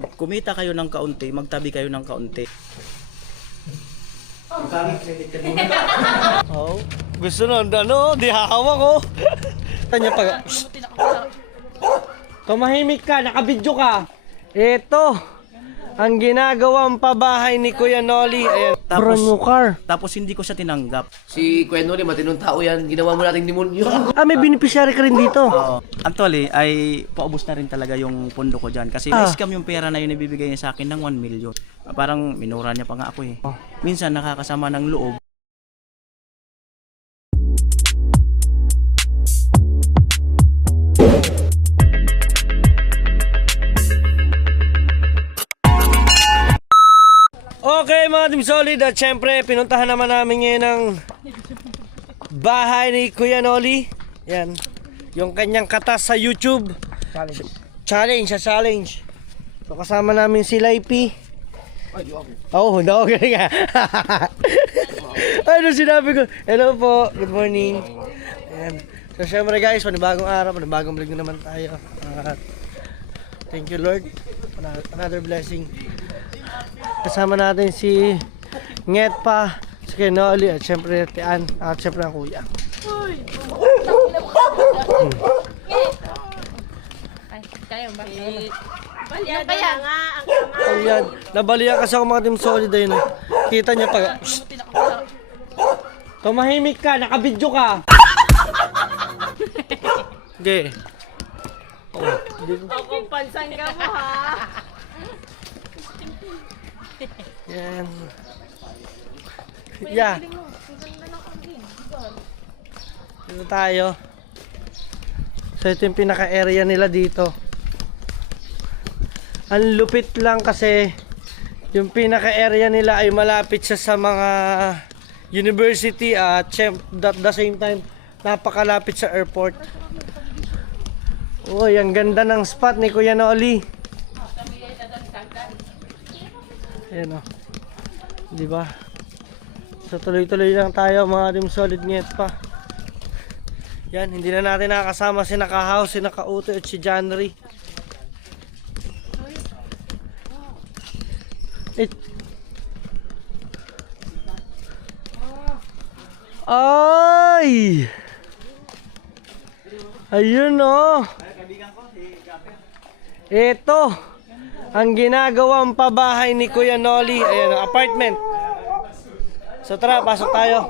pag kumita kayo ng kaunti, magtabi kayo ng kaunti. Oh, gusto nun, ano, di hahawak ko. Tanya pag... Tumahimik ka, nakabidyo ka. Ito, ang ginagawang pabahay ni Kuya Noli. Ayan, brand new car. Tapos hindi ko siya tinanggap. Si Kuya Noli, matinong tao yan. Ginawa mo nating demonyo. May beneficiary ka rin dito. Actually, ay paubos na rin talaga yung pondo ko dyan. Kasi na-scam yung pera na yun ibibigay niya sa akin ng 1 million. Parang minura niya pa nga ako eh. Minsan nakakasama ng loob. Okay mga Team Solid, at syempre pinuntahan naman namin ngayon ang bahay ni Kuya Noli. Yan, yung kanyang katas sa YouTube Challenge. So kasama namin si Laipi. Oh, no, okay nga. Ano sinabi ko? Hello po, good morning. Ayan. So syempre guys, panibagong araw, panibagong vlog na naman tayo. Thank you Lord, another blessing. Kasama natin si Ngetpa, si Kenoli, at syempre Tian, at syempre ang kuya. Kaya nga, Ayan, nabalian kasi ako mga Team Solid ayun. Kita niya pag... Tumahimik ka, nakabidyo ka. Okay. kumpansan ka mo ha. Yan. Yeah. Dito tayo. So ito yung pinaka-area nila dito. Ang lupit lang kasi yung pinaka-area nila ay malapit siya sa mga university at at the same time napakalapit sa airport. Uy, ang ganda ng spot ni Kuya Noli. Ayan o. Diba? So tuloy-tuloy lang tayo mga Team Solid Ngetpa. Yan, hindi na natin nakakasama si Nakahaw, si Nakauto at si Janry. Ay! Ayun o. Ito, ang ginagawang pabahay ni Kuya Noli. Ayan, apartment. So tara, pasok tayo.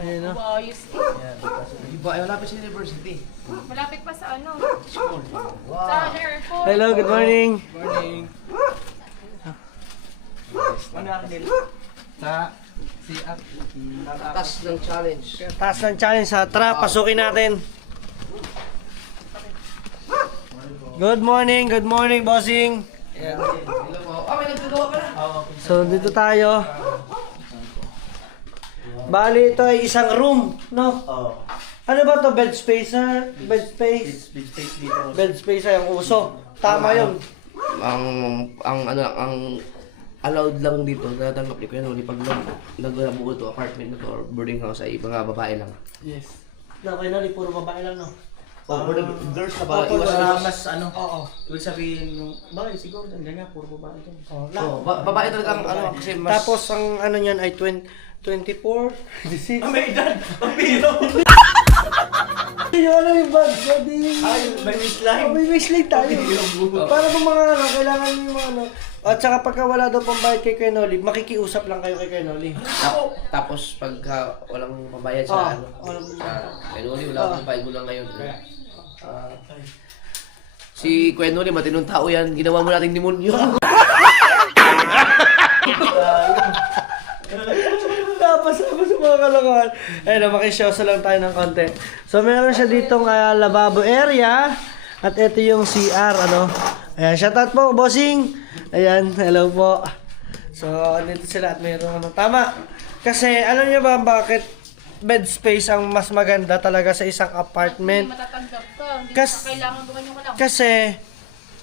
Ayan o. Iba, ay malapit sa university. Malapit pa sa ano? Sa airport. Hello, good morning. Taas ng challenge. Taas ng challenge sa tara, pasukin natin. Good morning, bossing. Hello po. May nagagawa pa na. So dito tayo. Bali ito ay isang room, no? Ano ba to? Bed space na? Bed space? Bed space ay ang uso. Tama yun. Ang allowed lang dito, natatanggap ni Kuya Noli pag nagbuo to apartment na to or boarding house ay mga babae lang. Yes. No, kaya na, puro babae lang, no? Oh, for the girls na Para para iwas mas ano? Oo. Ibig sabihin yung bagay siguro dyan nga puro babae dyan. babae talaga ang ano kasi mas Tapos ang ano niyan ay 24, 26. may edad. Ang pino. Yung ano yung bag, body. Ay, may waistline. May waistline tayo. Para kung mga ano, kailangan yung mga ano. At saka pagka wala daw pang bayad kay Kuya Noli, makikiusap lang kayo kay Kuya Noli. Tapos pagka walang pambayad sa ano, sa Kuya Noli, wala akong bayad mo lang ngayon. Si Kuya Noli, matinong tao yan. Ginawa mo nating demonyo. Napasama sa mga kalokohan. Ayun, makisyoso lang tayo ng konti. So meron siya ditong lavabo area. At ito yung CR, ano. Ayan, shoutout po, bossing. Ayan, hello po. So, dito sila at mayroon ano. Tama. Kasi, alam niyo ba bakit bed space ang mas maganda talaga sa isang apartment? Hindi matatanggap to. Kailangan bukan yung lang. Kasi,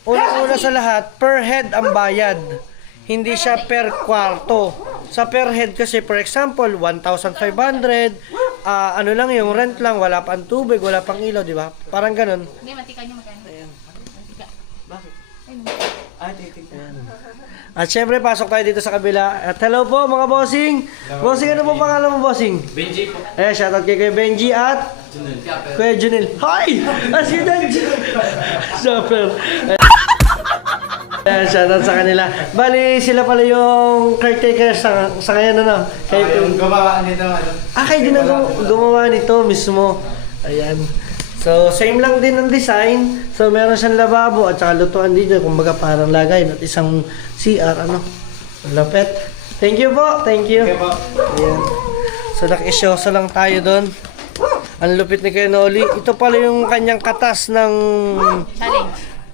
una sa lahat, per head ang bayad. Hindi siya per kwarto. Sa per head kasi, for example, 1,500. ano lang yung rent lang, wala pang tubig, wala pang ilaw, di ba? Parang ganun. Hindi, mantika niya magkano. Mantika. Bakit? Ayun. Ah, titignan. At syempre, pasok tayo dito sa kabila. At hello po mga bossing. Bossing, ano po pangalan mo, bossing? Benji po. Eh, shoutout kay Kuya Benji at Kuya Junil. Hi! Si Benji! Super. Ayan, shoutout sa kanila. Bali, sila pala yung caretakers sa ngayon, ano? Yung gawa nito, ano? Kayo din ang gumawa nito mismo. Ayan. So, same lang din ang design. So, meron siyang lababo at saka lutuan dito. Kumbaga parang lagay at isang CR, ano. Lapet. Thank you po. Thank you. Okay po. Ayan. So, nakisyoso lang tayo doon. Ang lupit ni Kuya Noli. Ito pala yung kanyang katas ng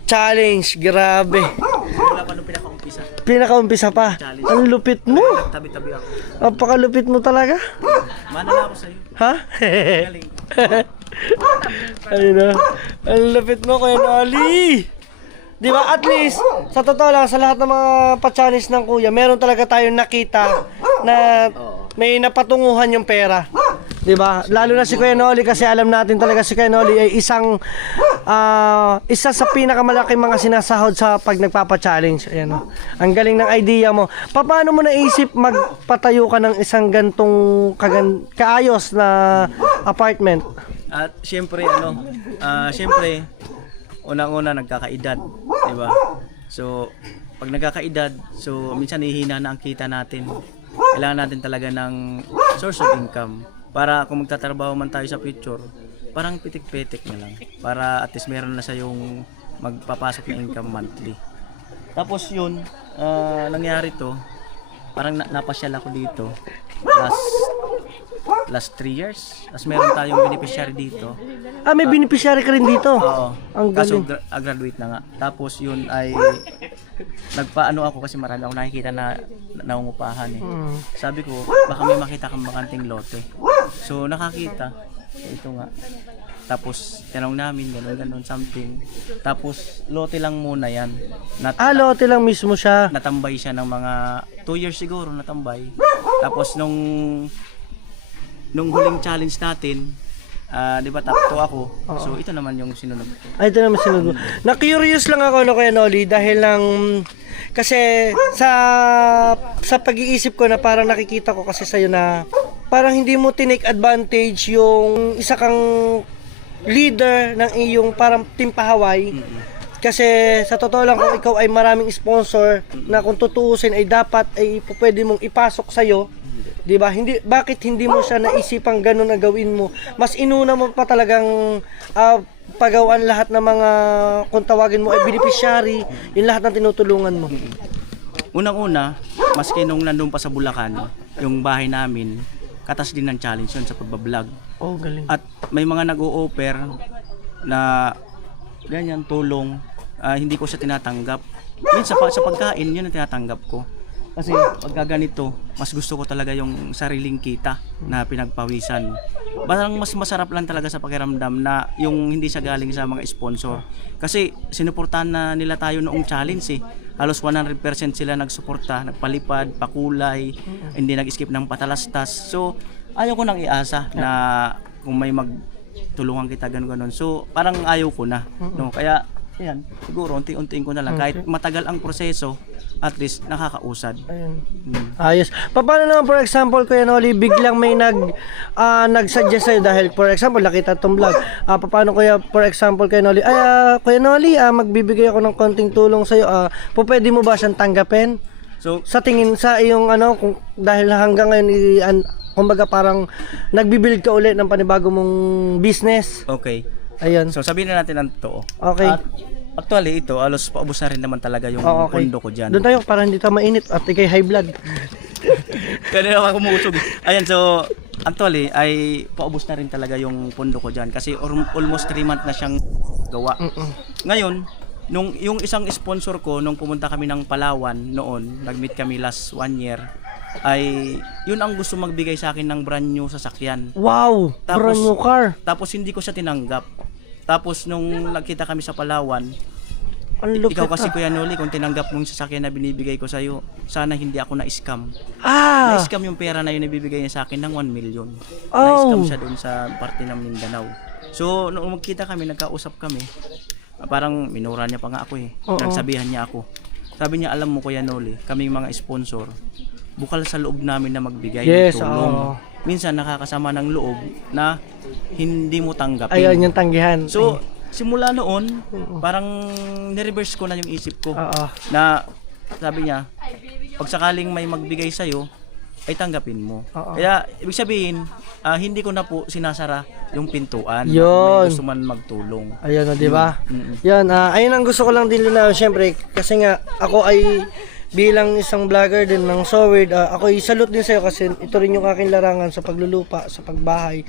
challenge. Grabe. Wala pa nung pinaka-umpisa. Pinaka-umpisa pa. Ang lupit mo. Tabi-tabi ako. Napakalupit mo talaga. Mana na ako sa'yo. Ha? Galing. Ayun na. Ang lapit mo, Kuya Noli. Di ba? At least, sa totoo lang, sa lahat ng mga pa-challenge ng kuya, meron talaga tayong nakita na may napatunguhan yung pera. Di ba? Lalo na si Kuya Noli kasi alam natin talaga si Kuya Noli ay isa sa pinakamalaking mga sinasahod sa pag nagpapa-challenge. Ayan o. Ang galing ng idea mo. Paano mo naisip magpatayo ka ng isang gantong kaayos na apartment? At syempre syempre unang-una nagkakaedad, 'di ba? So pag nagkakaedad, so minsan hihina na ang kita natin. Kailangan natin talaga ng source of income para kung magtatrabaho man tayo sa future, parang pitik-pitik na lang para at least meron na sa yung magpapasok ng income monthly. Tapos yun, nangyari to, parang napasyal ako dito last 3 years. Tapos meron tayong beneficiary dito. May beneficiary ka rin dito? Oo. Ang Kaso galing. graduate na nga. Tapos yun ay nagpaano ako kasi marami ako nakikita na naungupahan eh. Sabi ko, baka may makita kang bakanting lote. So nakakita. Ito nga. Tapos tinanong namin ganun something. Tapos lote lang muna yan. Lote lang mismo siya. Natambay siya ng mga 2 years siguro natambay. Tapos nung huling challenge natin, di ba top 2 ako. So ito naman yung sinunod ko. Ito naman sinunod. Na-curious lang ako no, Kuya Noli dahil lang kasi sa pag-iisip ko na parang nakikita ko kasi sa'yo na parang hindi mo tinake advantage yung isa kang leader ng iyong parang team pahaway. Kasi sa totoo lang kung ikaw ay maraming sponsor na kung tutuusin ay dapat ay pwede mong ipasok sa'yo. 'Di ba? Bakit hindi mo siya naisipang ganun na gawin mo? Mas inuna mo pa talagang pagawaan lahat ng mga kung tawagin mo ay beneficiary, yung lahat ng tinutulungan mo. Unang-una, maski nung nandun pa sa Bulacan, yung bahay namin, katas din ng challenge yun sa pagbablog. Oh, galing. At may mga nag-o-offer na ganyan tulong, hindi ko siya tinatanggap. Minsan sa pagkain, yun ang tinatanggap ko. Kasi pagka ganito, mas gusto ko talaga yung sariling kita na pinagpawisan. Parang mas masarap lang talaga sa pakiramdam na yung hindi siya galing sa mga sponsor. Kasi sinuportahan na nila tayo noong challenge eh. Halos 100% sila nagsuporta, nagpalipad, pakulay, hindi nag-skip ng patalastas. So ayaw ko nang iasa na kung may magtulungan kita ganun. So parang ayaw ko na. No? Kaya yan, siguro unti-untiin ko na lang. Kahit matagal ang proseso, at least nakakausad. Ayun. Ayos. Paano naman for example, Kuya Noli, biglang may nag-suggest sa'yo dahil for example, nakita itong vlog. Paano Kuya, for example, Kuya Noli, Kuya Noli, magbibigay ako ng konting tulong sa'yo. Pwede mo ba siyang tanggapin? So, Sa tingin sa iyong dahil hanggang ngayon, kumbaga parang nagbibuild ka ulit ng panibago mong business. okay. Ayun. So sabihin na natin ang totoo. Okay. At actually ito, alos paubos na rin naman talaga yung Okay. pondo ko dyan. Doon tayo para hindi tayo mainit at ikay high blood. Kaya naman kumusog. Ayan, so actually ay paubos na rin talaga yung pondo ko dyan kasi almost 3 months na siyang gawa. Ngayon, yung isang sponsor ko nung pumunta kami ng Palawan noon, nag-meet kami last 1 year, ay yun ang gusto magbigay sa akin ng brand new sasakyan. Wow! Brand new car. Tapos hindi ko siya tinanggap. Tapos nung nagkita kami sa Palawan, Ang lupit Ikaw kasi ah. Kuya Noli, kung tinanggap mo yung sasakyan na binibigay ko sa'yo, sana hindi ako na-scam. Ah! Na-scam yung pera na yun na ibibigay niya sa akin ng 1 million. Oh. Na-scam siya doon sa parte ng Mindanao. So, nung magkita kami, nagkausap kami, parang minura niya pa nga ako eh. Oo. Nagsabihan niya ako. Sabi niya, alam mo Kuya Noli, kaming mga sponsor, bukal sa loob namin na magbigay Yes, ng tulong. oo. Minsan nakakasama ng loob na hindi mo tanggapin. Ayun yung tanggihan. So, simula noon, parang nireverse ko na yung isip ko. Oo. Na sabi niya, pag sakaling may magbigay sa'yo, ay tanggapin mo. Oo. Kaya, ibig sabihin, hindi ko na po sinasara yung pintuan. Yun. May gusto man magtulong. Ayun, di ba? Mm-mm. Yan, ayun ang gusto ko lang din na syempre kasi nga ako ay bilang isang vlogger din ng So Weird, ako ay salute din sa'yo kasi ito rin yung aking larangan sa paglulupa, sa pagbahay.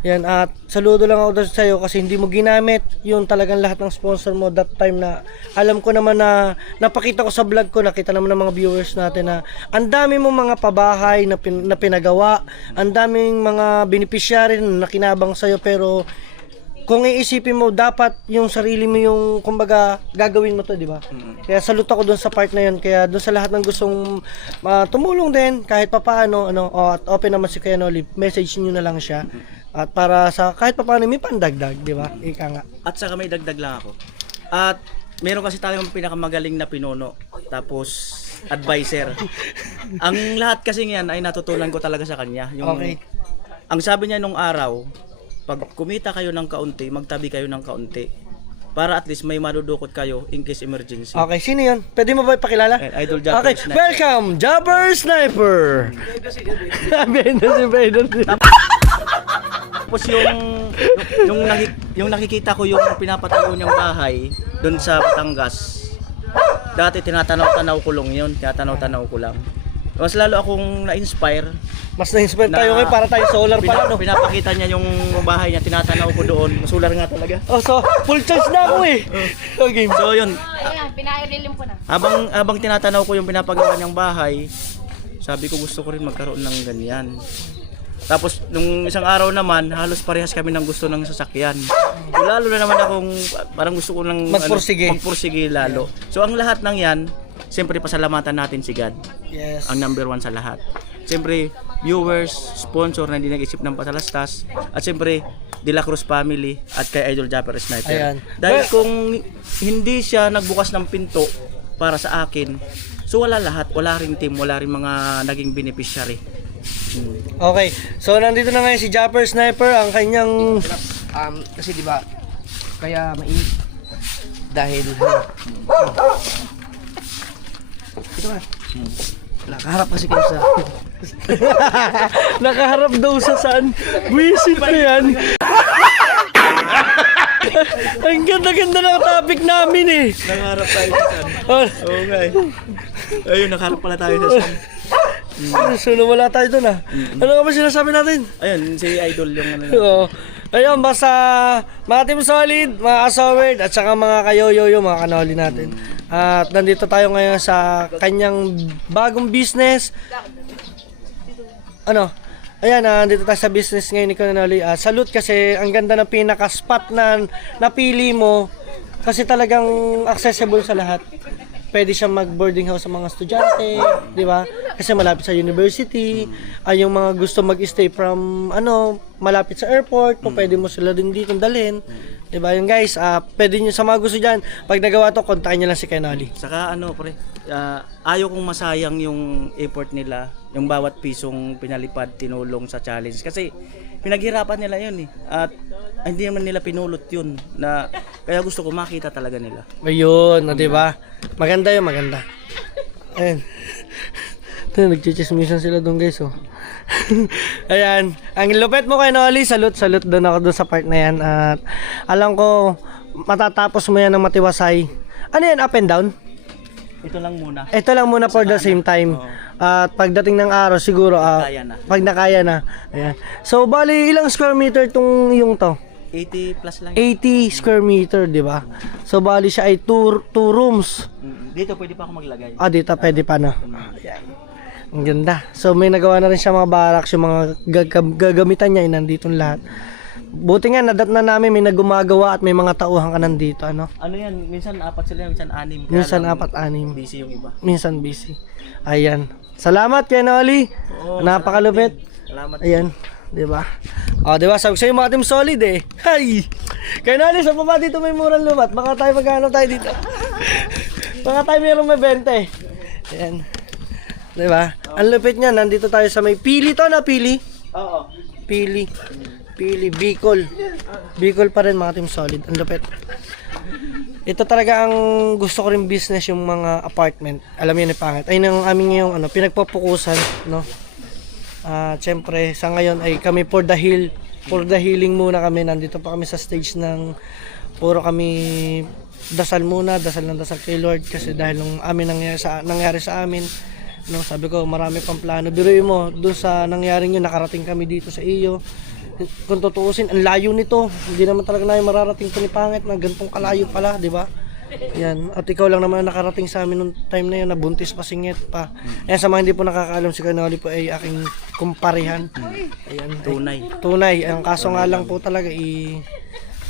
Yan, at saludo lang ako sa iyo kasi hindi mo ginamit yung talagang lahat ng sponsor mo that time na alam ko naman na napakita ko sa vlog ko, nakita naman ng mga viewers natin na ang dami mo mga pabahay na, na pinagawa, ang daming mga beneficiary na nakinabang sa iyo, pero kung iisipin mo, dapat yung sarili mo yung, kumbaga, gagawin mo to, di ba? Kaya salute ako dun sa part na yun. Kaya dun sa lahat ng gustong tumulong din, kahit papaano, at open naman si Kuya Noli, message nyo na lang siya. At para sa, kahit papaano, may pandagdag, di ba? Ika nga. At saka may dagdag lang ako. At meron kasi tayong pinakamagaling na pinuno. Tapos, advisor. Ang lahat kasi yan ay natutunan ko talaga sa kanya. Yung, Okay. Ang sabi niya nung araw, pag kumita kayo ng kaunti, magtabi kayo ng kaunti. Para at least may madudukot kayo in case emergency. Okay, sino yun? Pwede mo ba ipakilala? Idol Jabber Okay, Sniper. welcome, Jabber Sniper! Behind the scene. Tapos yung nakikita ko yung pinapatayo niyang bahay doon sa Batangas. Dati tinatanaw-tanaw ko lang yun, tinatanaw-tanaw ko lang. Mas lalo akong na-inspire. Mas na-inspire tayo ngayon para tayo solar pala, no? Pinapakita niya yung bahay niya, tinatanaw ko doon. Solar nga talaga. Oh, so, full charge na ako eh. Okay. So yun, Ayan, pinailim ko na. habang tinatanaw ko yung pinapagawa niyang bahay, sabi ko gusto ko rin magkaroon ng ganyan. Tapos nung isang araw naman, halos parehas kami ng gusto ng sasakyan. So, lalo na naman akong parang gusto ko ng magpursige lalo. So ang lahat ng yan, siyempre pasalamatan natin si God. Yes. Ang number one sa lahat. Siyempre, viewers, sponsor na hindi nag-isip ng patalastas, at siyempre, De La Cruz family at kay Idol Jabber Sniper. Ayan. Dahil kung hindi siya nagbukas ng pinto para sa akin, so wala lahat, wala ring team, wala ring mga naging beneficiary. Okay. So, nandito na ngayon si Jabber Sniper, ang kanyang... Kasi di ba kaya mainit dahil ito ba? Nakaharap kasi kayo sa Nakaharap daw sa saan? Visit na yan. Ang ganda-ganda ng topic namin eh. Nakaharap tayo sa sun. Oh, Okay. Ayun, nakaharap pala tayo sa sun. so, wala tayo dun ah. Ano nga ba sinasabi natin? Ayun, si Idol yung ano. Oo. Ayun, basta mga Team Solid, mga Asoward, at saka mga kayoyoyo, mga kanoli natin. At nandito tayo ngayon sa kanyang bagong business. Ayan, nandito tayo sa business ngayon ni Kanoli. Salute kasi ang ganda ng pinaka-spot na napili mo. Kasi talagang accessible sa lahat. Pwede siyang mag-boarding house sa mga estudyante, di ba? Kasi malapit sa university. Yung mga gusto mag-stay from, malapit sa airport, kung pwede mo sila din dito dalhin. Di ba? Yung guys, pwede nyo sa mga gusto dyan, pag nagawa to, kontakin nyo lang si Kanoli. Saka pre, ayaw kong masayang yung effort nila, yung bawat pisong pinalipad, tinulong sa challenge. Kasi pinaghirapan nila yun eh. At hindi naman nila pinulot yun. Kaya gusto ko makita talaga nila. Ayun, di ba? Maganda yun, maganda. Ayan. Ito, nagchichismisan sila doon guys, oh. Ayan. Ang lupet mo kay Noli, salute doon ako doon sa part na yan. At alam ko, matatapos mo yan ng matiwasay. Ano yan, up and down? Ito lang muna. Ito lang muna for the same time. At pagdating ng araw, siguro, Kaya na. pag nakaya na. Ayan. So, bali, ilang square meter tong yung to? 80 plus lang. 80 square meter, di ba? So, bali siya ay 2 rooms. Dito pwede pa ako maglagay. Dito pwede pa na. Ayan. Ang ganda. So may nagawa na rin siya mga barracks, yung mga gagamitan niya, nandito lahat. Buti nga, nadat na namin, may nagumagawa at may mga tauhan ka nandito, ano? Ano yan, minsan 4 sila, minsan 6. Kaya Minsan lang 4-6. busy yung iba. Minsan busy. Ayan. Salamat kay Noli. Oo, Napakalupit. Salamat. Ayan. Diba? O, diba? Sabi ko sa'yo mga team solid eh. Hay! Kay Noli, sa baba dito may murang lumat. Baka tayo magkano tayo dito. Baka tayo mayroong may 20. Ayan. Diba? Ang lupit niya, nandito tayo sa may pili to na pili. Oo. Pili. Pili, Bicol. Bicol pa rin mga team solid. Ang lupit. Ito talaga ang gusto ko rin business, yung mga apartment. Alam niyo ni pangit. Ay nang aming yung pinagpapukusan, no. Siyempre sa ngayon ay kami for the healing muna kami. Nandito pa kami sa stage ng puro kami dasal muna, dasal kay Lord kasi dahil nung amin nangyari sa amin, no, sabi ko marami pang plano. Biruin mo, doon sa nangyaring yun, nakarating kami dito sa iyo. Kung tutuusin, ang layo nito. Hindi naman talaga namin mararating ito ni Pangit na ganitong kalayo pala, di ba? Yan. At ikaw lang naman ang nakarating sa amin nung time na yun, na buntis pa, singit pa. Yan, sa mga hindi po nakakaalam, si Kanoli po ay aking kumparihan. Ayan. Tunay. Tunay. Ang kaso nga lang po talaga,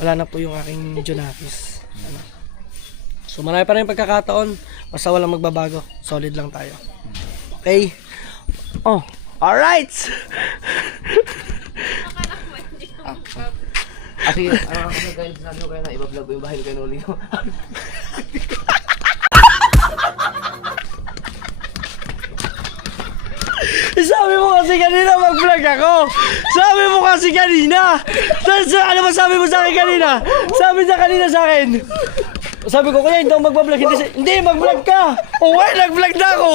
wala na po yung aking Junakis. Ano? So marami pa rin pagkakataon, basta walang magbabago. Solid lang tayo. Okay? Oh, alright! Sige, ano ako nagkain sabi ko kaya na iba-vlog ko yung bahay kay Noli. Sabi mo kasi kanina mag-vlog ako. Sabi mo kasi kanina. Ano ba sabi mo sa akin kanina? Sabi sa kanina sa akin. Sabi ko kaya hindi ako mag-vlog. Hindi, mag-vlog ka. O why, nag-vlog na ako.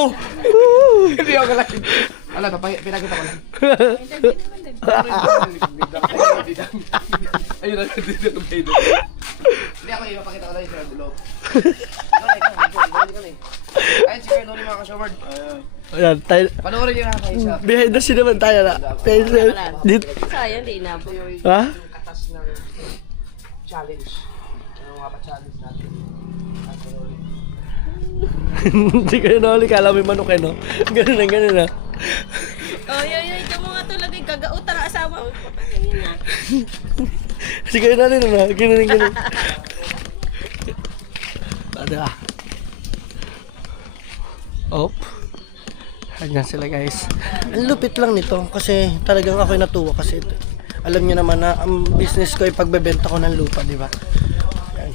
Hindi ako lang. Ala, pinakita ko lang. Ayun lang, dito ko kayo. Hindi ako ipapakita ko lang yung sa loob. Ayun si Kuya Noli mga ka-showard. Ayan, tayo. Panoorin niyo na kayo siya. Behind the scene naman tayo na. Dito. Sayang, di inabot. Ha? Yung katas ng challenge. Ano nga pa challenge natin? Hindi kayo nahuli, kala may manok eh, no? Ganun na. Oy, ito mo nga talaga yung gagautan ang asawa mo. Papatayin na. Kasi kayo nahuli na, ganun. Ada. Op. Hanggang sila guys. Ang lupit lang nito kasi talagang ako'y natuwa kasi ito. Alam niyo naman na ang business ko ay pagbebenta ko ng lupa, di ba? Yan.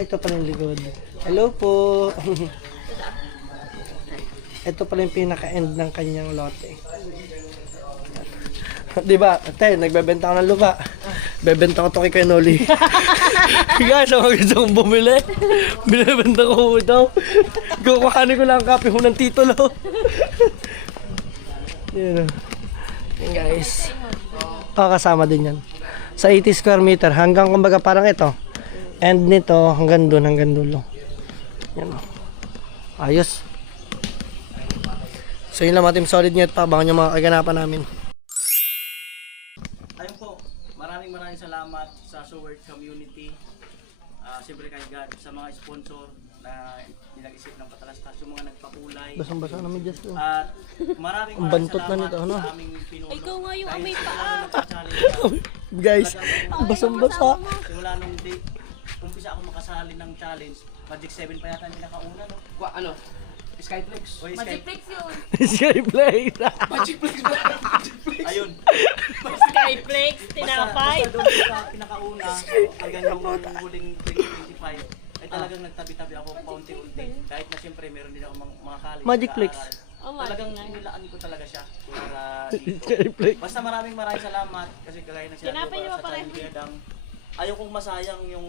Ito pala yung likod. Hello po. Ito pala yung pinaka-end ng kanyang lote. Di ba? Ate, nagbebenta ko ng lupa. Bebenta ko to kay Noli. Guys, ako gusto kong bumili. Binibenta ko ito. Kukuhanin ko lang ang copy ng titulo. Yan. Yan guys. Kasama din yan. Sa 80 square meter hanggang kumbaga parang ito. End nito hanggang doon, hanggang dulo. Yan. Ayos. So yun lang mga team solid net pa. Abangan yung mga kaganapan namin. Ayun po, maraming salamat sa Soward community. Siyempre kay God, sa mga sponsor na nag-isip ng Patalastas, yung mga nagpakulay. Basang-basa namin just to. At maraming Ang bantot na salamat nito, ano? sa aming pinuno. Ikaw nga yung Dahil amoy sa paa. challenge Guys, basang-basa. simula nung day, umpisa ako makasali ng challenge. Magic 7 pa yata yung nakauna, no? Ano? Skyflex. O, Magic Flex yun. Skyplay. Magicflex ba? ayun. Skyflex, tinapay. Basta doon sa pinakauna, hanggang yung huling 2025, ay talagang nagtabi-tabi ako paunti-unti. Kahit na siyempre meron din ako mga college. Magic Flex. Oh, Magic Talagang nga. nilaan ko talaga siya para dito. Skyplay. Basta maraming salamat kasi kagaya na sinabi Tinapay ko niyo sa pa pareho. Challenge Gedang. Ayaw kong masayang yung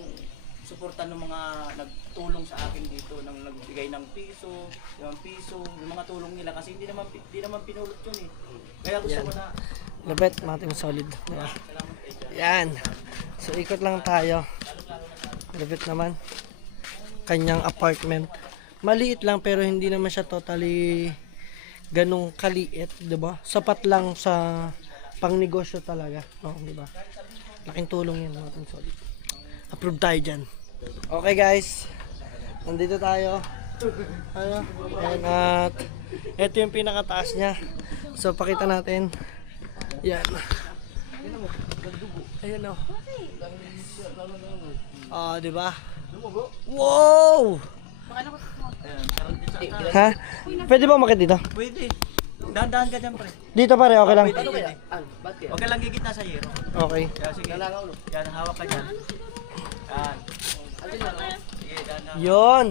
suporta ng mga nagtulong sa akin dito, nang nagbigay ng piso, 5 piso, yung mga tulong nila kasi hindi naman pinulot yun eh. Kaya gusto ko na Lapit, mga team solid. Diba? Yan. So ikot lang tayo. Lapit naman. Kanyang apartment. Maliit lang pero hindi naman siya totally ganong kaliit, 'di ba? Sapat lang sa pangnegosyo talaga, no, 'di ba? Laking tulong 'yan, mga team solid. Approve tayo diyan. Okay guys. Nandito tayo. Ano? Ayan, at ito yung pinakataas niya. So pakita natin. Yan. Ayun o. Di ba? Wow! Ha? Pwede ba umakit dito? Pwede. Dahan-dahan ka dyan, pre. Dito pare, okay lang. Ano kaya? Ba't kaya? Huwag ka lang gigit na sa yero. Okay. Kaya sige. Yan, hawak ka dyan. Yan. Sige, dahan-dahan. Yun.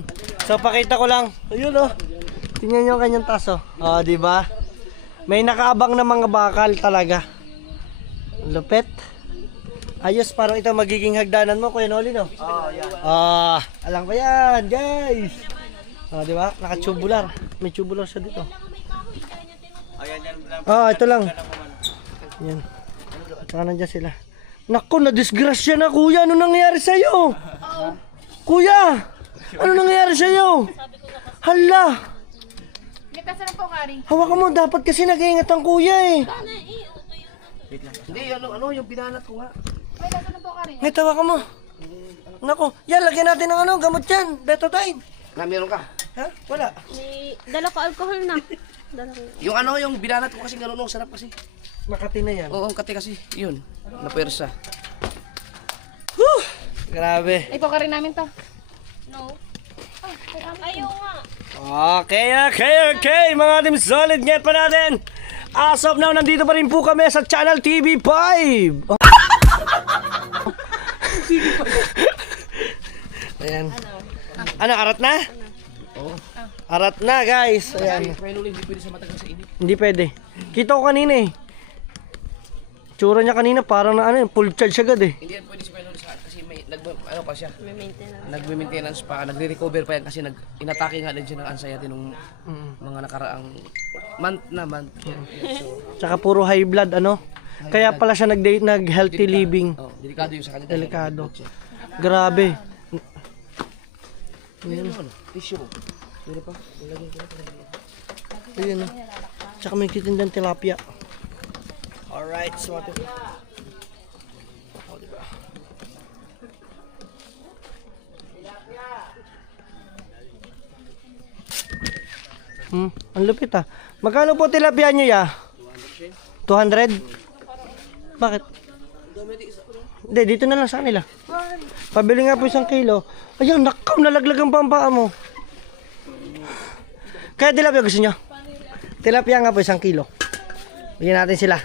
So pakita ko lang. Ayun oh. Tingnan niyo ang kanyang taso. Di ba? May nakaabang na mga bakal talaga. Lupit. Ayos, parang ito magiging hagdanan mo, Kuya Noli, no? Yan. Alam ko yan, guys. Di ba? Naka-tubular. May tubular siya dito. Ayan, yan lang. Ito lang. Yan. Saka nandiyan sila. Naku, na-disgrasya na, kuya. Ano nangyayari sa'yo? Kuya! Ano nangyayari sa'yo? Hala! Hawakan mo, dapat kasi nag-iingat ang kuya eh. Hindi, ano, yung binanat ko nga. May tawakan mo. Naku, yan, lagyan natin ng gamot yan. Betadine. Meron ka. Ha? Wala. May dala ko alcohol na. Dala ko. Yung binanat ko kasi gano'n, sarap kasi. Makati na yan. Oo, kati kasi. Yun, napersa. Grabe. Ipakarin namin to. No. Ayaw nga. Okay. Mga team solid, get pa natin. As of now, nandito pa rin po kami sa Channel TV5. Ayan. Ano, arat na? Oo. Arat na, guys. Ayan. Kaya nung hindi pwede sa matagal sa init. Hindi pwede. Kita ko kanina eh. Tsura niya kanina parang na full charge agad eh. Hindi yan pwede sa Kuya sa kasi may ano pa siya. May maintenance. Nagme-maintenance pa, nagre-recover pa yan kasi inatake nga din siya ng anxiety nung mga nakaraang month. So, Tsaka puro high blood Kaya pala siya nag-healthy living. Delikado yung sa kanya. Delikado. Grabe. Tissue. Pwede pa? Ayun Tsaka may kitindang tilapia. Alright, so ito. Diba? Ang lupit Magkano po tilapia nyo ya? 200? Bakit? Hindi, dito na lang sa kanila. Pabili nga po 1 kilo. Ayan, nakam, nalaglag ang pampaa mo. Kaya tilapia gusto nyo? Tilapia nga po 1 kilo. Bigyan natin sila.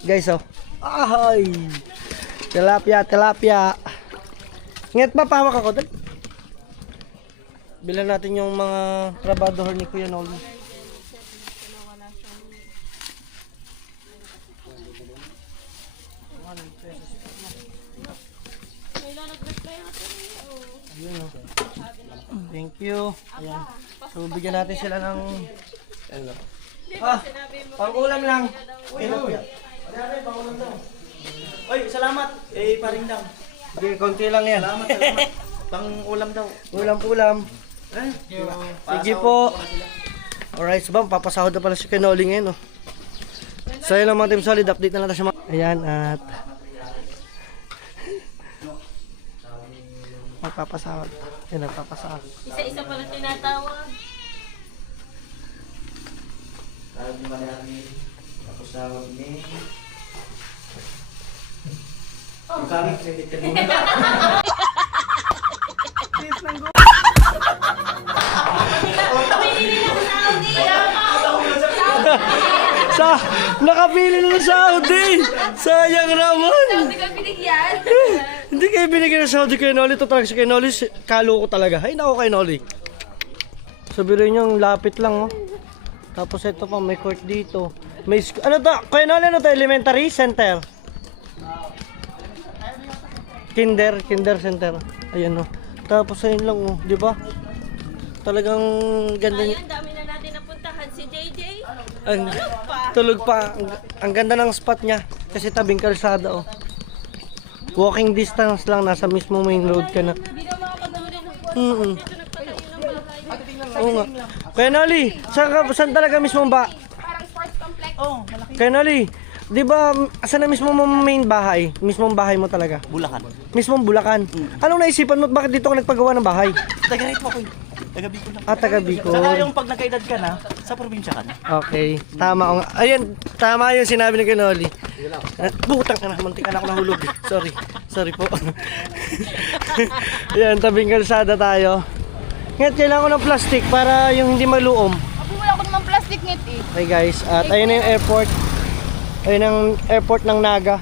Guys, Ahay! Tilapia. Ngayon pa, pahawak ako. Dali. Bilan natin yung mga trabador ni Kuya Noli. Ayun, Thank you. Ayan. So, bigyan natin sila ng pang-ulam lang. Pang-ulam lang. Oy, salamat. Paring lang. Sige, konti lang yan. Salamat. Pang-ulam daw. Ulam. Sige po. Alright, so papasahod na pala si Kenoli ngayon. So yun lang mga team solid, update na lang tayo sa mga... Ayan, at... Magpapasahod. Ayan, nagpapasahod. Isa-isa pala tinatawag. Sabi marami. Tapos tawag ni... Yung kami, credit ka muna. Nakabili na ng Saudi! Sayang naman! Hindi ka binigyan. Hindi kayo binigyan ng Saudi kay Noli. Ito talaga si kay Noli, kalo ko talaga. Ay, nako kay Noli. Sabihin niyo, lapit lang. Tapos ito pa, may court dito. May ano to? Kay Noli, ano to? Elementary center? Kinder center. Ayan Tapos ayun lang di ba? Talagang ganda niya. Ayun, dami na natin napuntahan. Si JJ. Tulog pa. Ang ganda ng spot niya. Kasi tabing kalsada Walking distance lang. Nasa mismo main road ka na. Hindi na makakagawa rin ng Mm-mm. Dito nagpatayo ng bahay. Oo nga. Kaya Noli, saan talaga mismo ba? Parang sports complex. Kaya Noli, di ba saan na mismo mo main bahay? Mismong bahay mo talaga? Bulacan. Mismong Bulacan. Anong naisipan mo at bakit dito ka nagpagawa ng bahay? Taga rito ako. Taga Bicol lang. Taga Bicol. Saka yung pag nagkaedad ka na, sa probinsya ka na. Okay, tama ko nga. Ayun, tama yung sinabi ni Kinoli. Butang ka na, muntik na ako nahulog. Sorry po. Ayan, tabing kalsada tayo. Ngayon, kailangan ko ng plastic para yung hindi maluom. Ako wala ko naman plastic net eh. Okay guys, at ayun na yung airport. Ayun ang airport ng Naga.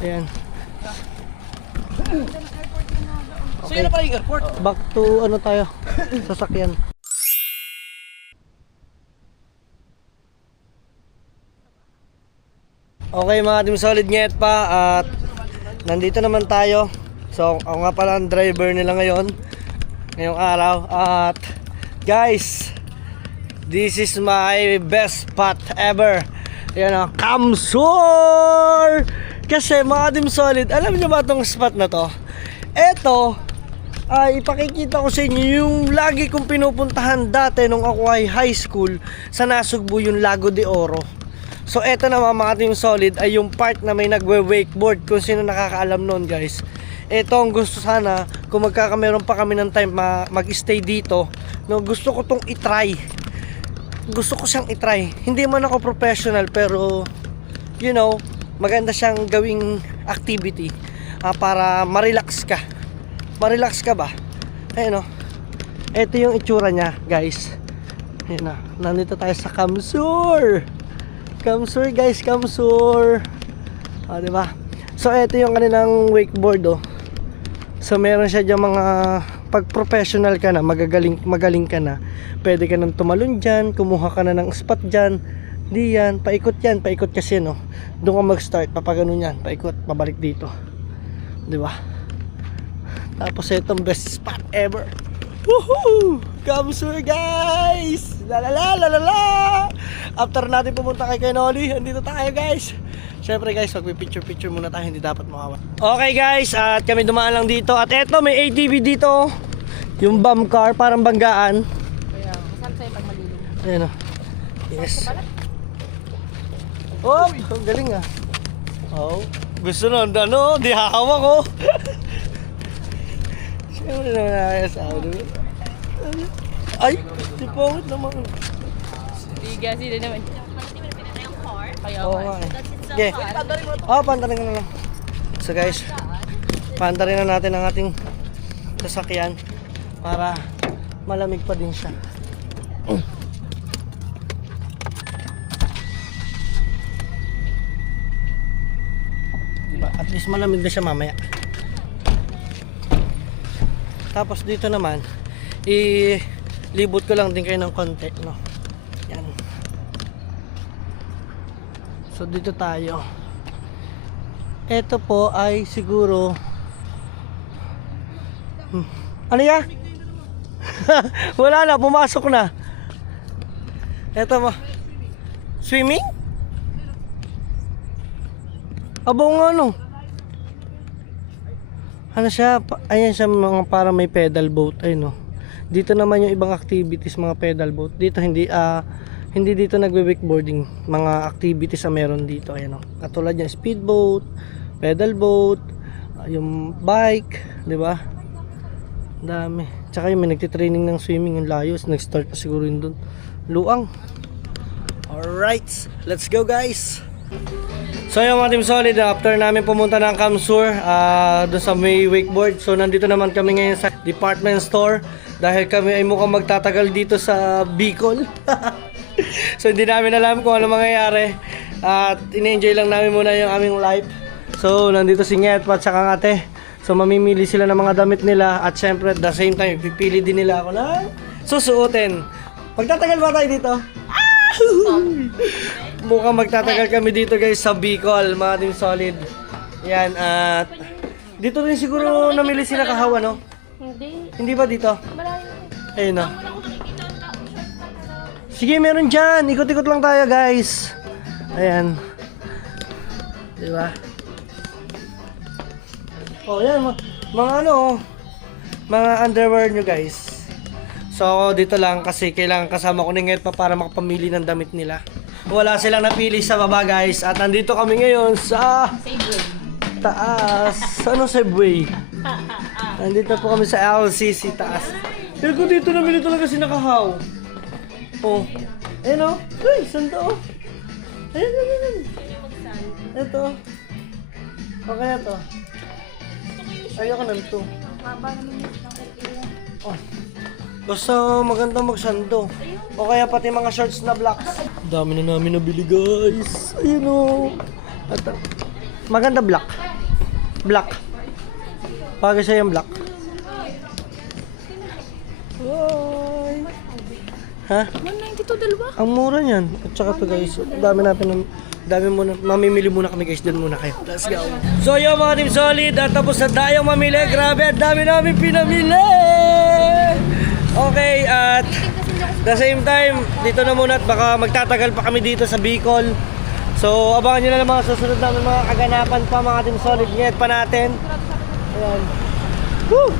Ayan. So yun na pala yung airport. Back to ano tayo? Sasakyan. Okay mga Team Solid, Nyet pa at nandito naman tayo. So ako nga pala ang driver nila ngayong araw. At guys, this is my best spot ever. Yan ang Kamsur! Kasi mga Team Solid, alam niyo ba itong spot na to? Eto ay ipakikita ko sa inyo yung lagi kong pinupuntahan dati nung ako ay high school sa Nasugbu, yung Lago de Oro. So eto na mga Team Solid ay yung part na may nagwe-wakeboard, kung sino nakakaalam nun guys. Ito ang gusto sana kung magkakameron pa kami ng time mag-stay dito. No, gusto ko tong i-try. Gusto ko siyang i-try. Hindi man ako professional pero you know, maganda siyang gawing activity para ma-relax ka. Ma-relax ka ba? Ayun o. Ito yung itsura niya guys. Ayun na. Nandito tayo sa Kamsur. Kamsur guys, Kamsur. Diba? So ito yung kanilang wakeboard So meron siya dyan mga pag professional ka na, magaling ka na, pwede ka nang tumalon dyan, kumuha ka na ng spot dyan. Di yan, paikot kasi doon ka mag-start, papagano yan, paikot, pabalik dito. Diba? Tapos itong best spot ever. Woohoo! Kamsur guys! La. After natin pumunta kay Kinoli, andito tayo guys. Syempre guys, magpipicture muna tayo, hindi dapat makawa. Okay guys, at kami dumaan lang dito. At eto, may ATV dito. Yung bomb car, parang banggaan. Kaya, masarap sa'yo pag malilong. Ayan o. Yes. Oh, ang galing ah. Oh, gusto nun, di hahawak ko. Siyempre naman nakasawa naman. Ay, di pangit naman. Biga, sila naman. Kaya Oo nga eh. Okay. Pantarin ko na lang. So guys, pantarin na natin ang ating sasakyan para malamig pa din siya. Diba? At least malamig na siya mamaya. Tapos dito naman, ilibot ko lang din kayo ng konti, no? Yan. So dito tayo. Ito po ay siguro ano ya? Wala na, pumasok na. Ito mo. Swimming? Abong ano? Ano siya? Ayan siya mga para may pedal boat ay no. Dito naman yung ibang activities, mga pedal boat. Dito hindi dito nagwe-wakeboarding, mga activities na meron dito. Ayan o. Katulad yung speedboat, pedal boat, yung bike, di ba? Dami. Tsaka yung may nagtitraining ng swimming, yung layos, nag-start pa siguro yun dun. Luang. Alright, let's go guys. So yung mga Team Solid, after namin pumunta ng Kamsur, doon sa may wakeboard. So nandito naman kami ngayon sa department store dahil kami ay mukhang magtatagal dito sa Bicol. So hindi namin alam kung ano mangyayari at in-enjoy lang namin muna yung aming life. So nandito si Nyet at saka ng ate. So mamimili sila ng mga damit nila at syempre at the same time pipili din nila ako na susuotin. Magtatagal ba tayo dito? Mukhang magtatagal kami dito guys sa Bicol, mga Team Solid. Yan at dito rin siguro namili sila kahawa, no? Hindi ba dito? Ayun no. Sige, meron dyan. Ikot-ikot lang tayo guys. Ayan. Diba? Oh, yan. Mga mga underwear nyo guys. So, dito lang kasi kailangan kasama ko ni Nyet pa para makapamili ng damit nila. Wala silang napili sa baba guys. At nandito kami ngayon sa taas. Ano Subway? Nandito po kami sa LCC taas. Pero ko dito nabili talaga si Nakahaw. Oh. Ayun o. Uy, saan to? Ayun. Ito. O kaya to? Ayoko na ito. Oh. Basta maganda magsando. O kaya pati mga shorts na blacks. Dami na namin nabili guys. Ayun o. At, maganda black. Black. Bagay siya yung black. Hi. Ha? 192 dalawa. Ang mura niyan. At saka to guys, dami muna, mamimili muna kami guys, doon muna kayo. Let's go. So yun mga Team Solid, at tapos na tayong mamili. Grabe, at dami namin pinamili. Okay, at the same time, dito na muna at baka magtatagal pa kami dito sa Bicol. So abangan nyo na lang mga susunod namin mga kaganapan pa mga Team Solid. Ngayat pa natin. Ayan. Woo!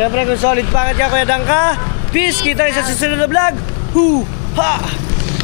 Siyempre kung solid pangit ka, Kuya Dangka. Peace, kita rin sa susunod na vlog. Hoo! Ha!